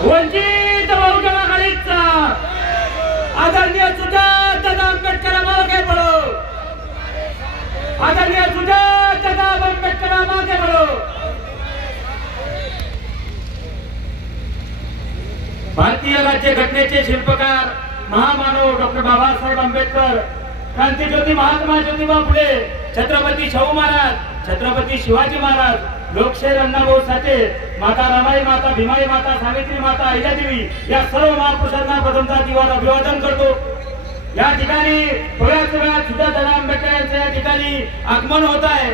वंचित बहुजन आघाडीचा आदरणीय सुजातदादा आंबेडकर मागे बढ़ो, आदरणीय सुजातदादा आंबेडकर मागे बढ़ो। भारतीय राज्यघटनेचे शिल्पकार महामानव डॉक्टर बाबासाहेब आंबेडकर, क्रांतिज्योती महात्मा ज्योतिबा फुले, छत्रपती शाहू महाराज, छत्रपती शिवाजी महाराज, लोकशाहीर अण्णाभाऊ साठे, माता रमाई माता, भीमाई माता, सावित्री माता, अहिल्यादेवी या सर्व महापुरुषांना प्रथमतः दिवाला अभिवादन करतो। या ठिकाणी थोड्याच वेळात सुजातदादा आंबेडकर यांच्या या ठिकाणी आगमन होत आहे।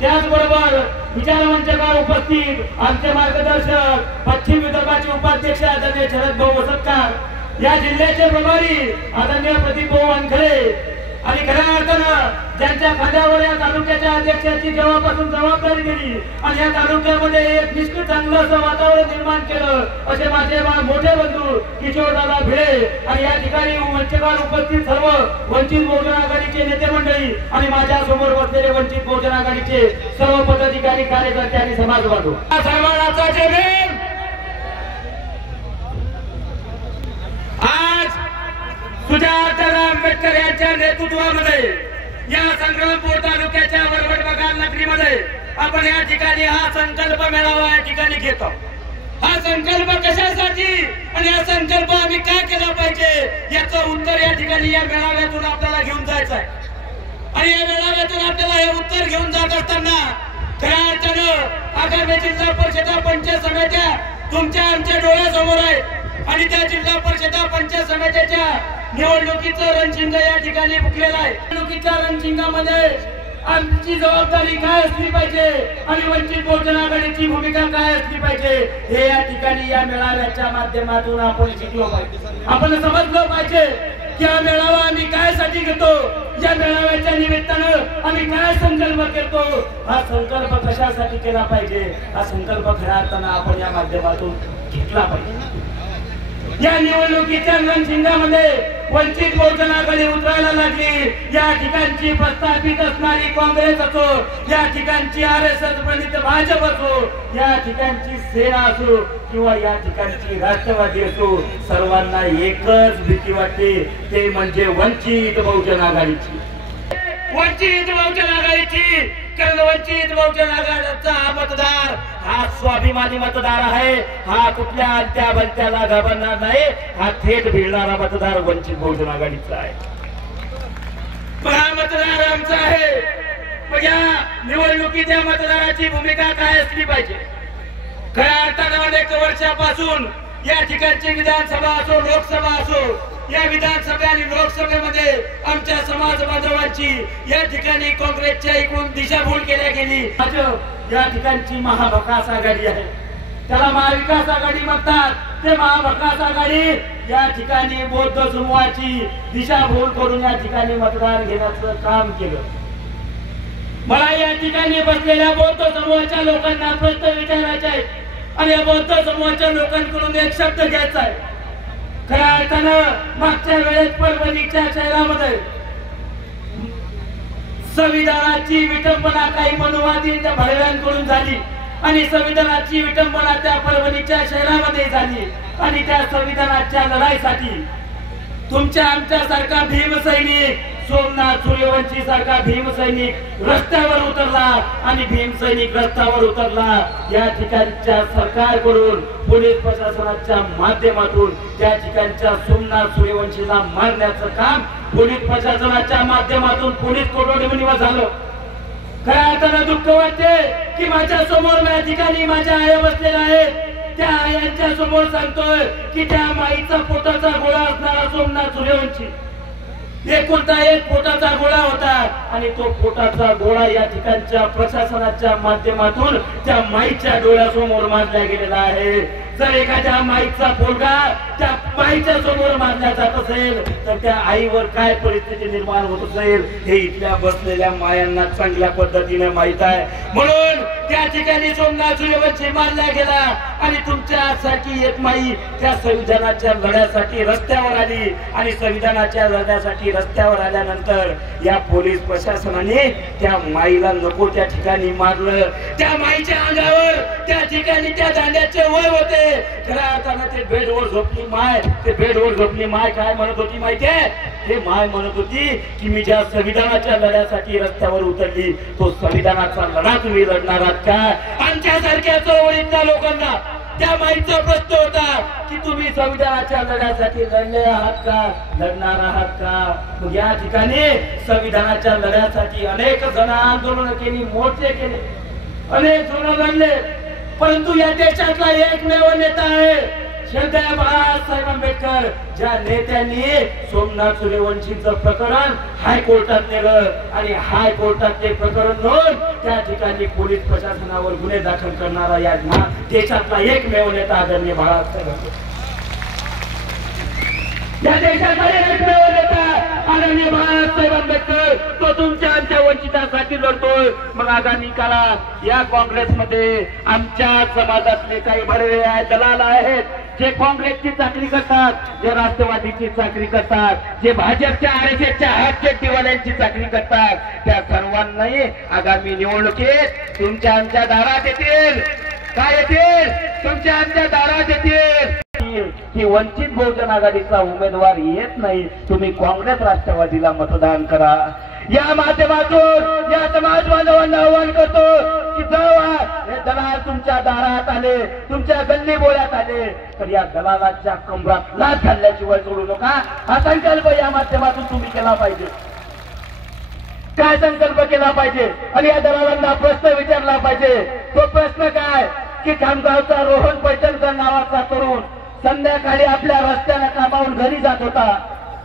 त्याचबरोबर विचारमंचावर उपस्थित आमचे मार्गदर्शक पश्चिम विदर्भाचे उपाध्यक्ष आदरणीय शरद भाऊ वसतकार, या जिल्ह्याचे प्रभारी आदरणीय प्रदीप भाऊ वानखडे आणि खऱ्या अर्थानं ज्यांच्या खांद्यावर या तालुक्याच्या अध्यक्षाची जेव्हापासून जबाबदारी दिली आणि या तालुक्यामध्ये एक निश्चित चांगलं असं वातावरण निर्माण केलं असे माझे मोठे बंधू किशोरदादा भिडे आणि या ठिकाणी मंचवर उपस्थित सर्व वंचित बहुजन आघाडीचे नेते मंडळी आणि माझ्या समोर बसलेले वंचित बहुजन आघाडीचे सर्व पदाधिकारी, कार्यकर्ते आणि समाज बांधव सर्वांचा जय भीम। आज सुजातदादा आंबेडकर यांच्या नेतृत्वामध्ये या संग्रामपूर तालुक्याच्या वरवड बगाल नगरीमध्ये आपण या ठिकाणी हा संकल्प मेळावा या ठिकाणी घेतो। हा संकल्प कशासाठी आणि हा संकल्प आम्ही काय केला पाहिजे याचं उत्तर या ठिकाणी या मेळाव्यातून आपल्याला घेऊन जायचं आहे। आणि या मेळाव्यातून आपल्याला हे उत्तर घेऊन जात असताना खऱ्या अर्थानं आगामी जिल्हा परिषद पंचायत समित्या तुमच्या आमच्या डोळ्यासमोर आहेत आणि त्या जिल्हा परिषद पंचायत समितीच्या निवडणुकीचं रणशिंग या ठिकाणी फुकलेलं आहे। निवडणुकीच्या रणशिंगामध्ये आमची जबाबदारी काय असली पाहिजे आणि वंचित बहुजन आघाडीची भूमिका काय असली पाहिजे हे या ठिकाणी या मेळाव्याच्या माध्यमातून आपण शिकलो पाहिजे, आपण समजलो पाहिजे की हा मेळावा आम्ही काय साठी घेतो, या मेळाव्याच्या निमित्तानं आम्ही काय संकल्प करतो, हा संकल्प कशासाठी केला पाहिजे, हा संकल्प खऱ्या अर्थानं आपण या माध्यमातून घेतला पाहिजे। या निवडणुकीच्या रणशिंगामध्ये वंचित बहुजन आघाडी उतरायला लागली। या ठिकाणची प्रस्थापित असणारी काँग्रेस असो, या ठिकाणची RSS प्रणित भाजप असो, या ठिकाणची सेना असो किंवा या ठिकाणची राष्ट्रवादी असो, सर्वांना एकच भीती वाटते, ते म्हणजे वंचित बहुजन आघाडीची, वंचित बहुजन आघाडीची। कारण वंचित बहुजन आघाडीचा हा मतदार हा स्वाभिमानी मतदार आहे, हा कुठल्या अंत्या बंत्याला घाबरणार नाही, हा थेट भिडणारा मतदार वंचित बहुजन आघाडीचा आहे। हा मतदार आमचा आहे। मग या निवडणुकीच्या मतदाराची भूमिका काय असली पाहिजे? खऱ्या अर्थानं अनेक वर्षापासून या ठिकाणची विधानसभा असो, लोकसभा असो, या विधानसभा आणि लोकसभेमध्ये आमच्या समाज बांधवांची या ठिकाणी काँग्रेसच्या इकडून दिशाभूल केल्या गेली। या ठिकाणची महाविकास आघाडी आहे, त्याला महाविकास आघाडी म्हणतात, ते महाविकास आघाडी या ठिकाणी बौद्ध समूहाची दिशाभूल करून या ठिकाणी मतदार घेण्याचं काम केलं। मला या ठिकाणी बसलेल्या बौद्ध समूहाच्या लोकांना प्रश्न विचारायचे आहेत आणि या बौद्ध समूहाच्या लोकांकडून एक शब्द घ्यायचा आहे। खऱ्या अर्थानं मागच्या वेळेस परभणीच्या शहरामध्ये संविधानाची विटंबना काही मनुवादींच्या भडव्यांकडून झाली आणि संविधानाची विटंबना त्या परभणीच्या शहरामध्ये झाली आणि त्या संविधानाच्या लढाईसाठी तुमच्या आमच्या सारखा भीमसैनिक, सोमनाथ सूर्यवंशी सारखा भीमसैनिक रस्त्यावर उतरला आणि भीमसैनिक रस्त्यावर उतरला। या ठिकाणच्या सरकारकडून पोलीस प्रशासनाच्या माध्यमातून त्या ठिकाणच्या सोमनाथ सूर्यवंशीला मारण्याचं काम पोलीस प्रशासनाच्या माध्यमातून पोलीस कोठडीमध्ये झालं। खऱ्या अर्थानं दुःख वाटते की माझ्या समोर या ठिकाणी माझ्या आया बसलेल्या आहेत, त्या आयांच्या समोर सांगतोय की त्या माईचा पोटाचा गोळा असणारा सोमनाथ सूर्यवंशी एकुलता एक पोटाचा गोळा होता आणि तो पोटाचा गोळा या ठिकाणच्या प्रशासनाच्या माध्यमातून त्या माईच्या डोळ्यासमोर मारला गेलेला आहे। जर एखाद्या माईचा पोरगा त्या माईच्या समोर मारला जात असेल तर त्या आईवर काय परिस्थिती निर्माण होत असेल हे इथल्या बसलेल्या मायांना चांगल्या पद्धतीने माहित आहे। म्हणून त्या ठिकाणी सोमनाथ सूर्यवंशी मारला गेला आणि तुमच्यासाठी एक माई त्या संविधानाच्या लढ्यासाठी रस्त्यावर आली आणि संविधानाच्या लढ्यासाठी रस्त्यावर आल्यानंतर या पोलीस प्रशासनाने त्या माईला नको त्या ठिकाणी मारलं. त्या माईच्या अंगावर त्या ठिकाणी त्या दांड्याचे वय होते. खऱ्या अर्थानं ते बेडवर झोपली माय, ते बेडवर झोपली माय काय म्हणत होती माहितीये? ते माय म्हणत होती की मी ज्या संविधानाच्या लढ्यासाठी रस्त्यावर उतरली तो संविधानाचा लढा तुम्ही लढणार आहात का? आमच्यासारख्या चळवळीतल्या लोकांना त्या माईचा प्रश्न होता की तुम्ही संविधानाच्या लढ्यासाठी लढले आहात का, लढणार आहात का? मग या ठिकाणी संविधानाच्या लढ्यासाठी अनेक जण आंदोलन केली, मोर्चे केले, अनेक जण लढले, परंतु या देशातला एकमेव नेता आहे श्रद्धेय बाळासाहेब आंबेडकर. ज्या नेत्यांनी सोमनाथ सूर्यवंशीचं प्रकरण हायकोर्टात नेलं आणि हायकोर्टात ते प्रकरण नोंद त्या ठिकाणी पोलीस प्रशासनावर गुन्हे दाखल करणारा या देशातला एकमेव नेता आदरणीय बाळासाहेब आंबेडकर. या देशाचा एकमेव नेता आदरणीय बाळासाहेब आंबेडकर तो तुमच्या आमच्या वंचितासाठी लढतोय. मग आगामी काळात या काँग्रेसमध्ये आमच्या समाजातले काही भरवे दलाल आहेत जे काँग्रेसची चाकरी करतात, जे राष्ट्रवादीची चाकरी करतात, जे भाजपच्या RSSच्या हातचट्टीवाल्यांची चाकरी करतात, त्या सर्वांनाही आगामी निवडणुकीत तुमच्या आमच्या दारात येतील. काय येतील? तुमच्या आमच्या दारात येतील की वंचित बहुजन आघाडीचा उमेदवार येत नाही, तुम्ही काँग्रेस राष्ट्रवादीला मतदान करा. या माध्यमातून या समाज बांधवांना आवाहन करतो की जेव्हा हे दलाल तुमच्या दारात आले, तुमच्या गल्ली बोळ्यात आले, तर या दलालाच्या कमरात लाथ घालण्याची वेळ सोडू नका. हा संकल्प या माध्यमातून तुम्ही केला पाहिजे. काय संकल्प केला पाहिजे आणि या दलालांना प्रश्न विचारला पाहिजे. तो प्रश्न काय की खामगावचा रोहन पैठणकर नावाचा तरुण संध्याकाळी आपल्या रस्त्याने कामावून घरी जात होता.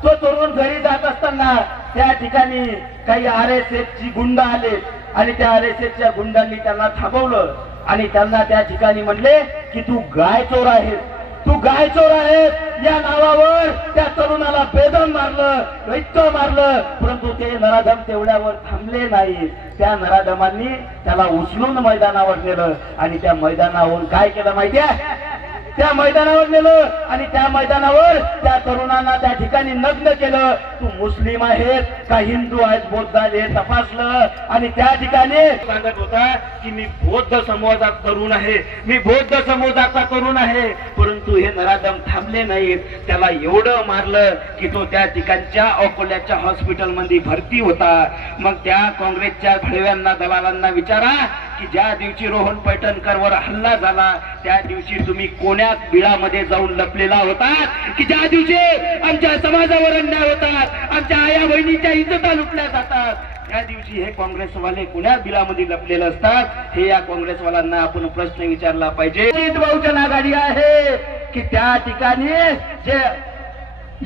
तो तरुण घरी जात असताना त्या ठिकाणी काही RSSची गुंड आले आणि त्या RSSच्या गुंडांनी त्यांना थांबवलं आणि त्यांना त्या ठिकाणी म्हणले की तू गाय चोर आहेस, तू गाय चोर आहेस या नावावर त्या तरुणाला बेदम मारलं, इतकं मारलं, परंतु ते नराधम तेवढ्यावर थांबले नाही. त्या नराधमांनी त्याला उचलून मैदानावर नेलं आणि त्या मैदानावरून काय केलं माहितीये? त्या मैदानावर नेलं आणि त्या मैदानावर त्या तरुणांना त्या ठिकाणी नग्न केलं. तू मुस्लिम आहेस का हिंदू आहेस बौद्ध हे तपासलं आणि त्या ठिकाणी सांगत होता की मी बौद्ध समाजाचा तरुण आहे, मी बौद्ध समाजाचा तरुण आहे, परंतु हे नराधम थांबले नाहीत. त्याला एवढं मारलं की तो त्या ठिकाणच्या अकोल्याच्या हॉस्पिटलमध्ये भरती होता. मग त्या काँग्रेसच्या भडव्यांना दलालांना विचारा की ज्या दिवशी रोहन पैठणकरवर हल्ला झाला त्या दिवशी तुम्ही कोण्या बिळामध्ये जाऊन लपलेला होता की ज्या दिवशी आमच्या समाजावर अन्याय होतात, आमच्या आया बहिणीच्या इज्जता लुटल्या जातात, त्या दिवशी हे काँग्रेसवाले कुण्या बिळामध्ये लपलेले असतात? हे या काँग्रेसवाल्यांना आपण प्रश्न विचारला पाहिजे. बहुजन आघाडी आहे की त्या ठिकाणी जे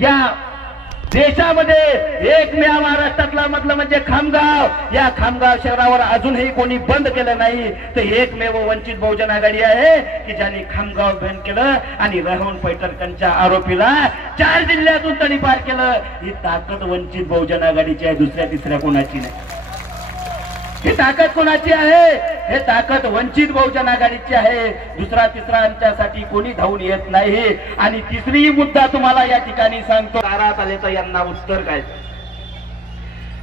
या देशामध्ये एकमेव महाराष्ट्रातला म्हटलं म्हणजे खामगाव, या खामगाव शहरावर अजूनही कोणी बंद केलं नाही. तर एकमेव वंचित बहुजन आघाडी आहे की ज्यांनी खामगाव बंद केलं आणि रोहन पैठणकरच्या आरोपीला 4 जिल्ह्यातून तडी पार केलं. ही ताकद वंचित बहुजन आघाडीची आहे, दुसऱ्या तिसऱ्या कोणाची नाही. ही ताकद कोणाची आहे? हे ताकद वंचित बहुजन आघाडीची आहे. दुसरा तिसरा आमच्यासाठी कोणी धावून येत नाही. आणि तिसरी मुद्दा तुम्हाला या ठिकाणी सांगतो, दारात आले तर यांना उत्तर काय?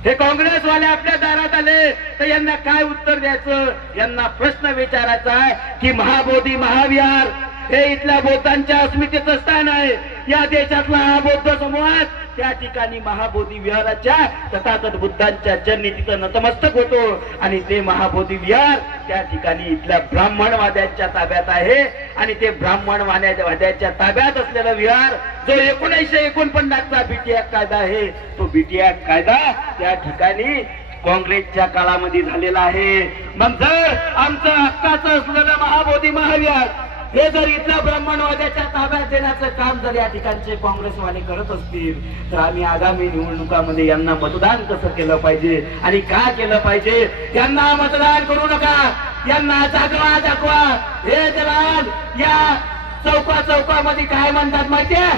हे काँग्रेसवाले आपल्या दारात आले तर यांना काय उत्तर द्यायचं? यांना प्रश्न विचारायचा आहे की महाबोधी महाविहार हे इथल्या बौद्धांच्या अस्मितेचं स्थान आहे. या देशातला हा बौद्ध समाज त्या ठिकाणी महाबोधी विहाराच्या तथागत बुद्धांच्या चरणी तिथं नतमस्तक होतो आणि ते महाबोधी विहार त्या ठिकाणी इथल्या ब्राह्मणवाद्यांच्या ताब्यात आहे. आणि ते ब्राह्मणवाद्यांच्या ताब्यात असलेला विहार जो 1949चा BT ऍक्ट कायदा आहे, तो BT ऍक्ट कायदा त्या ठिकाणी काँग्रेसच्या काळामध्ये झालेला आहे. मग जर आमचं हक्काचं असलेलं महाबोधी महाविहार हे जर इथल्या ब्राह्मणवाद्याच्या ताब्यात देण्याचं काम जर या ठिकाणचे काँग्रेसवाले करत असतील तर आम्ही आगामी निवडणुकामध्ये यांना मतदान कसं केलं पाहिजे आणि का केलं पाहिजे? यांना मतदान करू नका, यांना जागवा दाखवा. हे दलाल या चौकामध्ये काय म्हणतात माहितीये?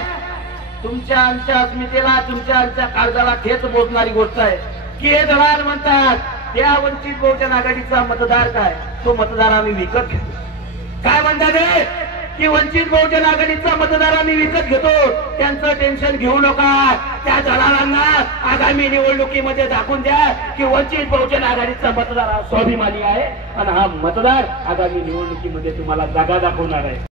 तुमच्या आमच्या अस्मितेला, तुमच्या आमच्या काळजाला ठेच पोचणारी गोष्ट आहे की हे दलाल म्हणतात त्या वंचित बहुजन आघाडीचा मतदार काय, तो मतदार आम्ही विकत घेतो. काय म्हणतात? की वंचित बहुजन आघाडीचा मतदार आम्ही विकत घेतो, त्यांचं टेन्शन घेऊ नका. त्या दलालांना आगामी निवडणुकीमध्ये दाखवून द्या की वंचित बहुजन आघाडीचा मतदार हा स्वाभिमानी आहे आणि हा मतदार आगामी निवडणुकीमध्ये तुम्हाला जागा दाखवणार आहे.